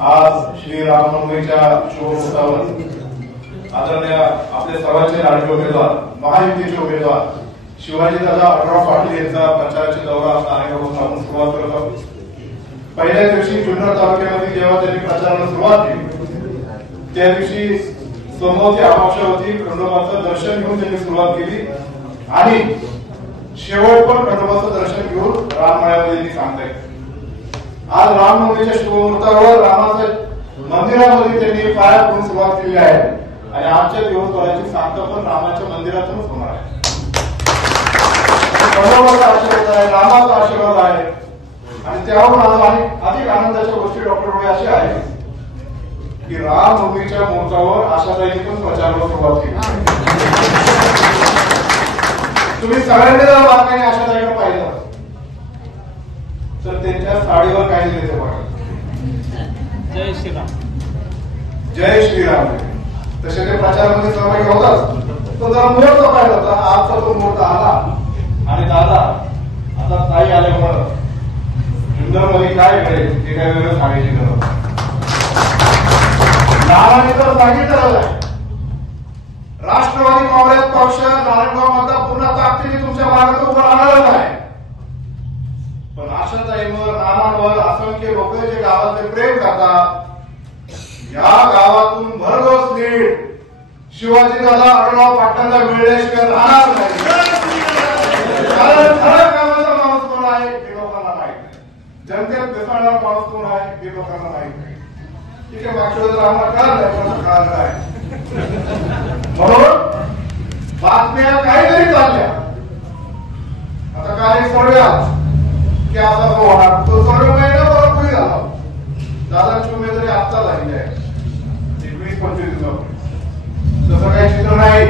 आज श्री रामनवमीच्या शुभमुहूर्तावर आदरणीय आपले सर्वांचे लाडके उमेदवार महायुतीचे उमेदवार शिवाजीदादा आढळराव पाटील यांचा प्रचाराचा दौरा स्थानिकापासून आपण सुरुवात करत आहोत। पहिल्या दिवशी जुन्नर तालुक्यामध्ये जेव्हा त्यांनी प्रचाराला सुरुवात केली त्या दिवशी सोमवारची अमावस्या होती। खंडोबाचं दर्शन घेऊन त्यांनी सुरुवात केली आणि शेवट पण खंडोबाचं दर्शन घेऊन राममायामध्ये सांगतायत। आज रामनवमीच्या शुभमुहूर्तावर रामाच्या मंदिरामध्ये त्यांनी पाया पडून सुरुवात केली आहे आणि आजच्या दिवसभराची सांगता पण रामाच्या मंदिरातूनच होणार आहे। खंडोबाचा आशीर्वाद आहे, रामाचा आशीर्वाद आहे आणि त्यावरून अधिक आनंदाच्या गोष्टी डॉक्टर रोळे अशी आहे की रामनवमीच्या मुहूर्तावर आशाताईंनी पण प्रचाराला सुरुवात केली। तुम्ही सगळ्यांनी जर बातम्याने आशाताईंकडे पाहिलं तर त्यांच्या साडीवर काय लिहिले ते बघा, जय श्रीराम, जय श्रीराम। तसे ते प्रचारामध्ये सहभागी होतात तो जरा मुहूर्त पाहिला होता। आजचा तो मुहूर्त आला आणि दादा आता ताई आल्यामुळं जुन्नर मध्ये काय घडेल ते काय वेगळं सांगायची गरज नाही। नारायणी तर सांगितलेलं आहे, राष्ट्रवादी काँग्रेस पक्ष नारायणगाव मतदार पूर्ण ताकदीने तुमच्या मागे उभं राहणारच आहे। पण आशाताईंवर नानांवर असंख्य लोक जे गावाचे प्रेम करतात, या गावातून भरघोस लीड शिवाजीदादा आढळराव पाटलांना मिळण्याशिवाय राहणार नाही। कारण खऱ्या कामाचा माणूस कोण आहे हे लोकांना माहित नाही, जनतेत मिसळणारा माणूस कोण आहे हे लोकांना माहित नाही। ठीक आहे, मागच्या वेळेस आम्हाला कळलं नाही म्हणून बातम्या काहीतरी चालल्या। आता काल एक सोडूया की असा होणार तो सर्व महिन्याभर पुढे झाला। दादांची उमेदवारी आता झालेली आहे 21-25 दिवसापूर्वी, तसं काही चित्र नाही।